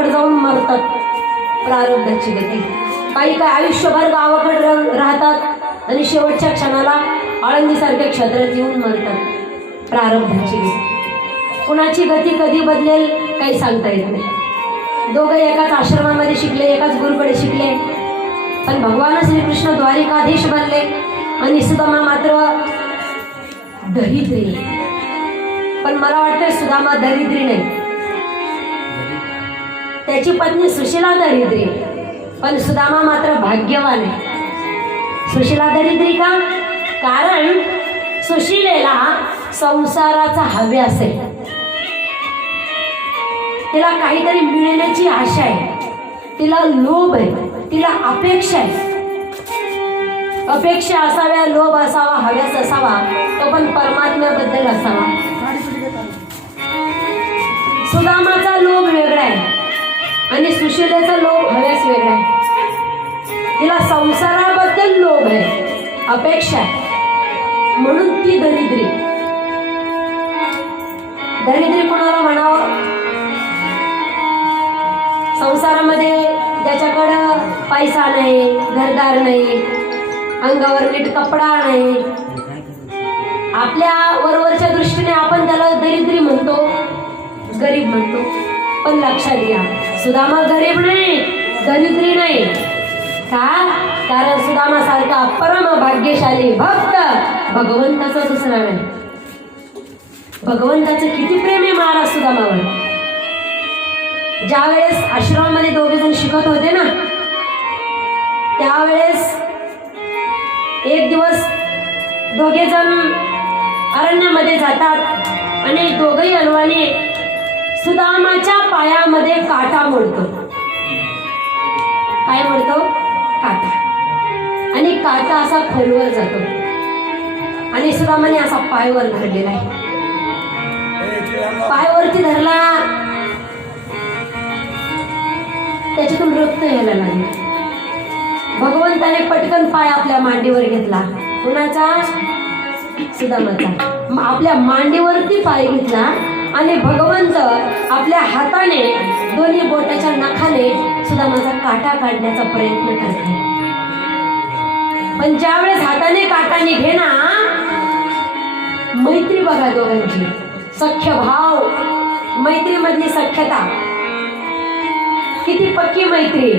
गावाकडे जाऊन मरतात. प्रारब्धाची गती. काही काय आयुष्यभर गावाकडे राहतात आणि शेवटच्या क्षणाला आळंदीसारख्या क्षेत्रात येऊन मरतात. प्रारब्धाची गती. कुणाची गती कधी बदलेल काही सांगता येत नाही. दोघं एकाच आश्रमामध्ये शिकले, एकाच गुरुकडे शिकले, पण भगवान श्रीकृष्ण द्वारिकाधीश बनले आणि सुदामा मात्र दरिद्री. पण मला वाटतं सुदामा दरिद्री नाही, त्याची पत्नी सुशीला दरिद्री, पण सुदामा मात्र भाग्यवान आहे. सुशीला दरिद्री का? कारण सुशीलेला संसाराचा हवे असेल, तिला काहीतरी मिळण्याची आशा आहे, तिला लोभ आहे, तिला अपेक्षा आहे. अपेक्षा असाव्या, लोभ असावा, हव्यास असावा, तो पण परमात्म्याबद्दल असावा. सुदामाचा लोभ वेगळा आहे आणि सुशीलेचा लोभ हव्यास वेगळा आहे. तिला संसाराबद्दल लोभ आहे, अपेक्षा आहे, म्हणून ती दरिद्री. दरिद्री कोणाला म्हणावं? संसारामध्ये ज्याच्याकडं पैसा नाही, घरदार नाही, अंगावर नीट कपडा नाही, आपल्या वरवरच्या दृष्टीने आपण त्याला दरिद्री म्हणतो, गरीब म्हणतो. पण लक्षात घ्या, सुदामा गरीब नाही, दरिद्री नाही. का? कारण सुदामा सारखा परम भाग्यशाली भक्त भगवंताचा दुसरा नाही. भगवंताचं किती प्रेम आहे महाराज सुदामावर. ज्या वेळेस आश्रमामध्ये दोघे जण शिकत होते ना, त्यावेळेस एक दिवस दोघे जण अरण्यामध्ये जातात आणि दोघही अनवाणी सुदामाच्या पायामध्ये काटा मोडतो. काय मोडतो? काटा. आणि काटा असा खोलवर जातो आणि सुदामाने असा पायवर धरलेला आहे. पायवरती धरला, त्याच्यातून रक्त यायला लागले. भगवंताने पटकन पाय आपल्या मांडीवर घेतला. कुणाचा? सुदामाचा. आपल्या मांडीवरती पाय घेतला आणि भगवंत आपल्या हाताने दोन्ही बोटाच्या नखाने सुदामाचा काटा काढण्याचा प्रयत्न करतात. पण ज्यावेळेस हाताने काटा निघेना, मैत्री बघा दोघांची, सख्य भाव, मैत्रीमधली सख्यता किती पक्की मैत्री.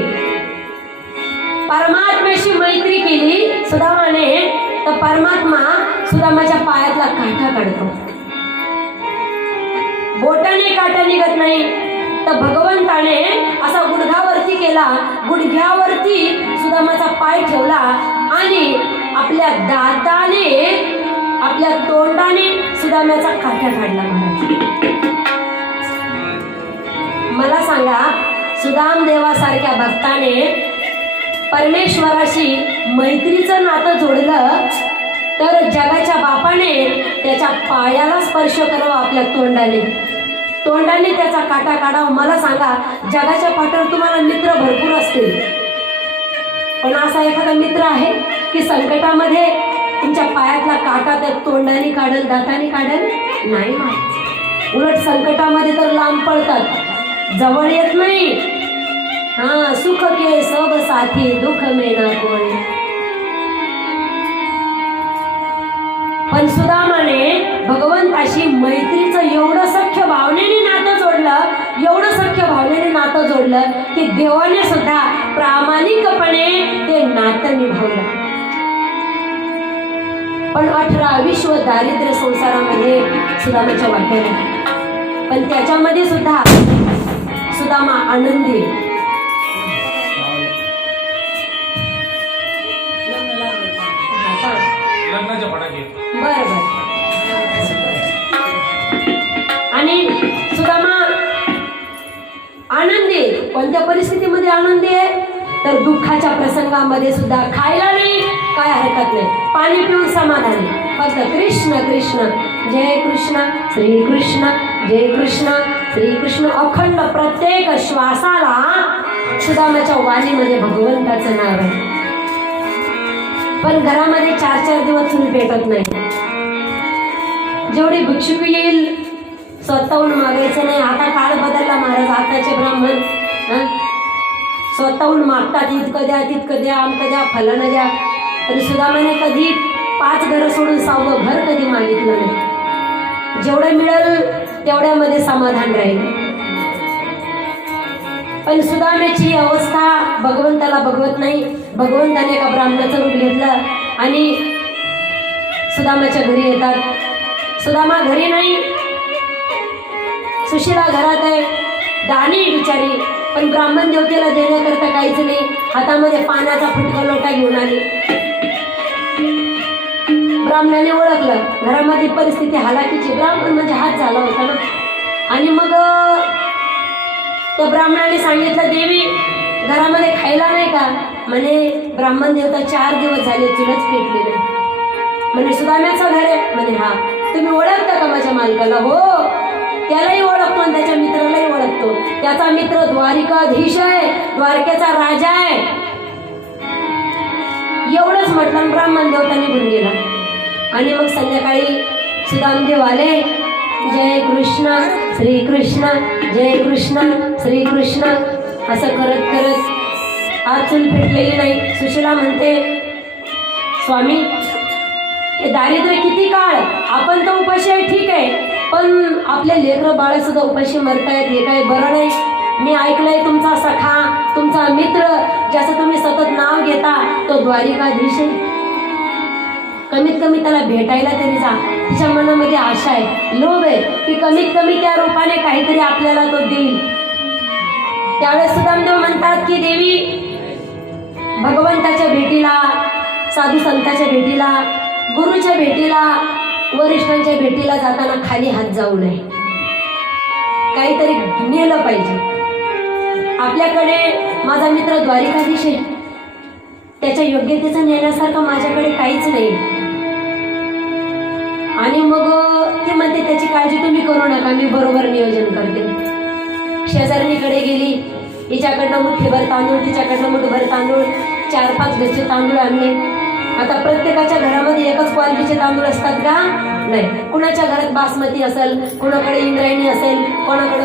परमात्म्याशी मैत्री केली सुदामाने तर परमात्मा सुदामाच्या पायातला काटा काढतो. बोटाने काटा निघत नाही तर भगवंताने असा गुडघ्यावरती केला, गुडघ्यावरती सुदामाचा पाय ठेवला आणि आपल्या दाताने, आपल्या तोंडाने सुदामाचा काटा काढला. मला सांगा, सुदाम देवासारख्या भक्ताने परमेश्वराशी मैत्रीचं नातं जोडलं तर जगाच्या बापाने त्याच्या पायाला स्पर्श करावा आपल्या तोंडाने, तोंडाने त्याचा काटा काढावा. मला सांगा, जगाच्या पाठीवर तुम्हाला मित्र भरपूर असतील, पण असा एखादा मित्र आहे की संकटामध्ये तुमच्या पायातला काटा त्या तोंडाने काढेल, दाताने काढेल? नाही. उलट संकटामध्ये तर लांब पडतात, जवळ येत नाही. हाँ, सुख के सब साथी, दुख में ना कोई. पण सुदामाने भगवंताशी मैत्रीचं एवढं सख्य भावनेने नातं जोडलं, एवढं सख्य भावनेने नातं जोडलं की देवाने सुद्धा प्रामाणिकपणे ते नातं निभावलं. पण 18 विश्व दारिद्र्य संसारामध्ये सुदामाच्या वाट्याने, पण त्याच्यामध्ये सुद्धा सुदामा आनंदी. बरोबर. आणि सुदामा आनंदी. कोणत्या परिस्थितीमध्ये आनंदी आहे? तर दुःखाच्या प्रसंगामध्ये सुद्धा खायला नाही, काय हरकत नाही, पाणी पिऊन समाधानी, फक्त कृष्ण कृष्ण जय कृष्ण, श्री कृष्ण जय कृष्ण, श्री कृष्ण. अखंड प्रत्येक श्वासाला सुदामाच्या वाणीमध्ये भगवंताचं नाव आहे. पण घरामध्ये 4-4 दिवस चूल पेटत नाही. जेवढी भिक्षुक येईल स्वतःहून मागायचं नाही. आता काळ बदलला महाराज. आताचे ब्राह्मण स्वतःहून मागतात, इतकं द्या तितकं द्या, आमकं द्या फलानं द्या. तरी सुदामाने कधी 5 घरं सोडून 6वं घर कधी मागितलं नाही. जेवढं मिळेल तेवढ्यामध्ये समाधान राहील. पण सुदामेची अवस्था भगवंताला बघवत नाही. भगवंताने एका ब्राह्मणाचं रूप घेतलं आणि सुदामाच्या घरी येतात. सुदामा घरी नाही, सुशीला घरात आहे, दानी बिचारी, पण ब्राह्मण देवतेला देण्याकरता काहीच नाही. हातामध्ये पाण्याचा फुटका लोटा घेऊन आली. ब्राह्मणाने ओळखलं, घरामध्ये परिस्थिती हालाकीची, ब्राह्मण म्हणजे हात झाला होता ना. आणि मग त्या ब्राह्मणाने सांगितलं, देवी घरामध्ये खायला नाही का? म्हणे ब्राह्मण देवता 4 दिवस झाले चुलच पेटले नाही. म्हणे सुदाम्याचं घर आहे? म्हणे हा. तुम्ही ओळखता का माझ्या मालकाला? हो, त्यालाही ओळखतो आणि त्याच्या मित्रालाही ओळखतो. त्याचा मित्र द्वारिकाधीश आहे, द्वारकेचा राजा आहे. एवढंच म्हटलं, ब्राह्मण देवता निघून गेला. आणि मग संध्याकाळी सुदामदेव आले. जय कृष्ण श्री कृष्ण, जय कृष्ण श्री कृष्ण असं करत करत आज चूल पेटलेली नाही. सुशीला म्हणते, स्वामी हे दारिद्र्य किती काळ, आपण तर उपाशी आहे ठीक आहे, पण आपले लेकरं बाळ सुद्धा उपाशी मरतायत, हे काही बरं नाही. मी ऐकलंय तुमचा सखा, तुमचा मित्र, ज्याचं तुम्ही सतत नाव घेता, तो द्वारिकाधीश आहे. कमीत कमी त्याला भेटायला तरी जा. तिच्या मनामध्ये आशा आहे, लोभ आहे की कमीत कमी त्या रूपाने काहीतरी आपल्याला तो देईल. त्यावेळेस सुदामदेव म्हणतात की देवी भगवंताच्या भेटीला, साधू संतांच्या भेटीला, गुरुच्या भेटीला, वरिष्ठांच्या भेटीला जाताना खाली हात जाऊ नये. काहीतरी नेलं पाहिजे. आपल्याकडे माझा मित्र द्वारिकाधीश आहे, त्याच्या योग्यतेचं नेण्यासारखं माझ्याकडे काहीच नाही. आणि मग ते म्हणते, त्याची काळजी तुम्ही करू नका, मी बरोबर नियोजन करते. शेजारणीकडे गेली, हिच्याकडनं मुठीभर तांदूळ, तिच्याकडनं मुठभर तांदूळ, 4-5 घरचे तांदूळ आणले. आता प्रत्येकाच्या घरामध्ये एकच क्वालिटीचे तांदूळ असतात का? नाही. कुणाच्या घरात बासमती असेल, कुणाकडे इंद्रायणी असेल, कोणाकडे